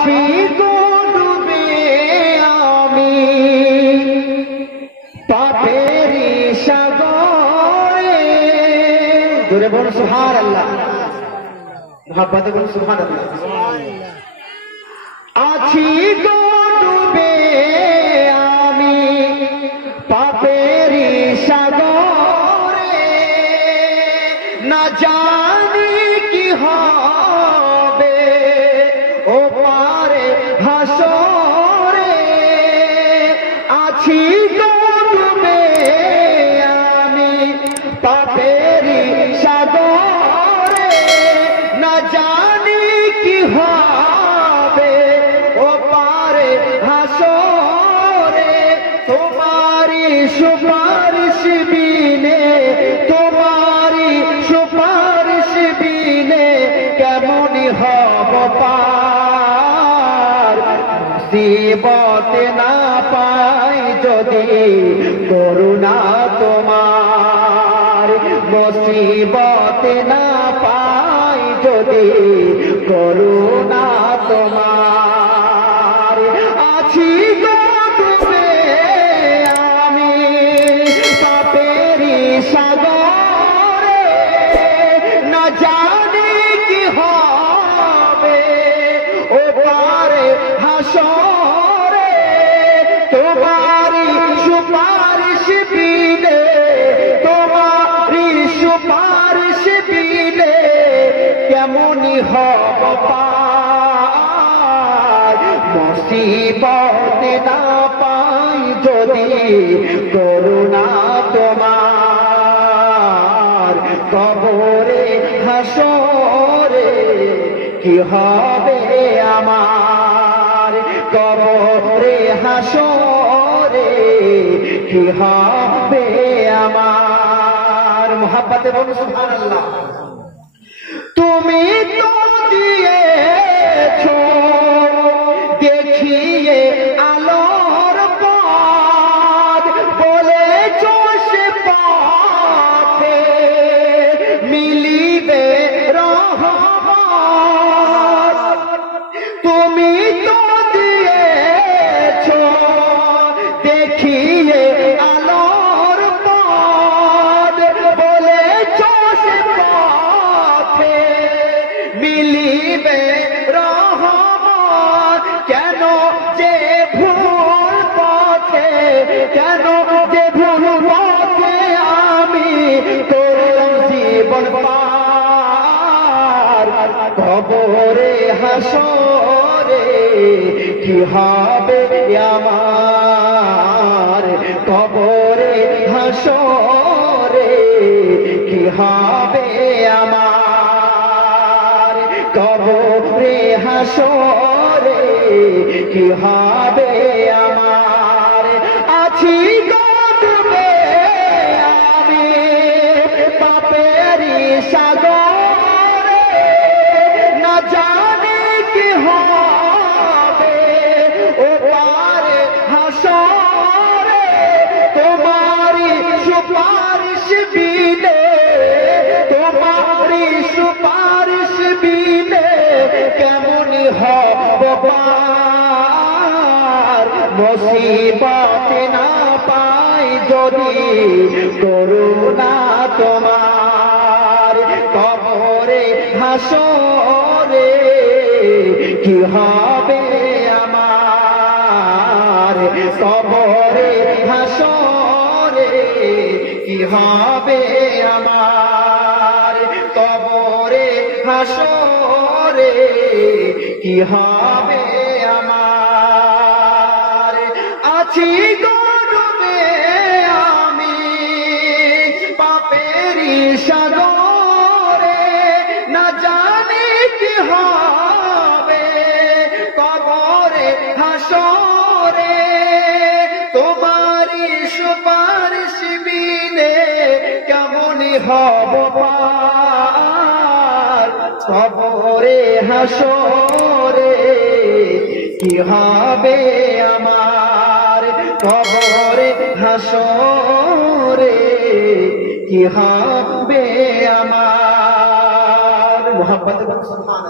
আছি গো ডুবে আমি পাপেরি সাগরে। জোরে বলুন সুবহানাল্লাহ, মুহাব্বতে বলুন সুবহানাল্লাহ। আছি গো ডুবে আমি পাপেরি সাগরে, না জানি কি হবে ও পারে হাসরে। আছি গো ডুবে আমি পাপেরি সাগরে, না জানি কি হবে ও পারে হাসরে। তোমারি সুপারিশ বিনে, তোমারি সুপারিশ বিনে কেমনি হব পার। মুসিবতে না পাই যদি করুণা তোমার, মুসিবতে না পাই যদি করুণা তোমার। আছি গো ডুবে আমি পাপেরি সাগরে, না জানি কি হবে ও পারে হাসরে। তোমারি সুপারিশ বিনে, তোমারি সুপারিশ বিনে কেমনি হব পার। মুসিবতে না পাই যদি করুণা তোমার, কবরে হাসরে কি হবে আমার। কবরে হাসরে কি হবে আমার। মুহাব্বতে বলুন সুবহানাল্লাহ। তুমি তো দিয়েছো দেখিয়ে আলোর পথ, বলেছো সে পথে মিলিবে রহমত। তুমি তো দিয়েছো দেখিয়ে আলোর পথ, বলেছো সে পথে মিলিবে রহমত। কেন যে ভুল পথে, কেন যে ভুল পথে আমি করলাম জীবন পার। কবরে হাসরে কি হবে আমার। কবরে হাসরে কি হবে আমার। কবরে হাসরে কি হবে আমার। আছি গো ডুবে আমি পাপেরি সাগরে, না জানি কি হবে ও পারে হাসরে। তোমারি সুপারিশ বিনে, তোমারি সুপারিশ বিনে কেমনি হব পার। মুসিবতে না পাই যদি করুণা তোমার, কবরে হাসরে কি হবে আমার। কবরে হাসরে কি হবে আমার। কবরে হাসরে কি হবে আমার। আছি গো ডুবে আমি পাপেরি সাগরে, না জানি কি হবে কবরে হাসরে। তোমারি সুপারিশ বিনে কেমনি হব পার। কবরে হাসরে কি হবে আমার। কবরে হাসরে কি হবে আমার। মুহাব্বতে বলুন সুবহানাল্লাহ।